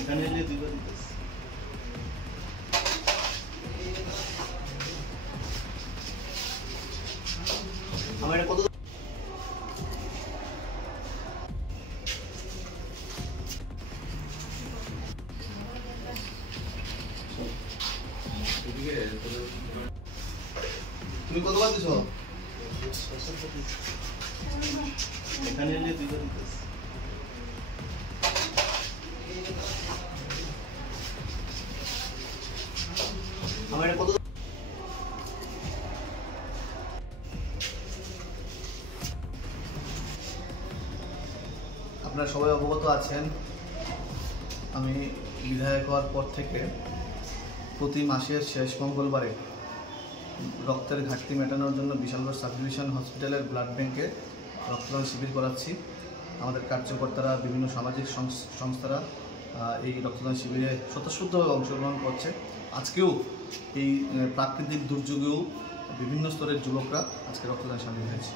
এখানে এলে দুইবার দিতেছে। আমার এটা কত তুমি কতবার দিছো? এখানে এলে দুইবার দিতেছে। আমার এটা কত আপনারা সবাই অবগত আছেন, আমি বিধায়ক হওয়ার পর থেকে প্রতি মাসের শেষ মঙ্গলবারে রক্তের ঘাটতি মেটানোর জন্য বিশালগড় সাব ডিভিশন হসপিটালের ব্লাড ব্যাংকে রক্তদান শিবির করাচ্ছি। আমাদের কার্যকর্তারা, বিভিন্ন সামাজিক সংস্থারা এই রক্তদান শিবিরে স্বতঃস্ফূর্তভাবে অংশগ্রহণ করছে। আজকেও এই প্রাকৃতিক দুর্যোগেও বিভিন্ন স্তরের যুবকরা আজকে রক্তদান সামিল হয়েছে।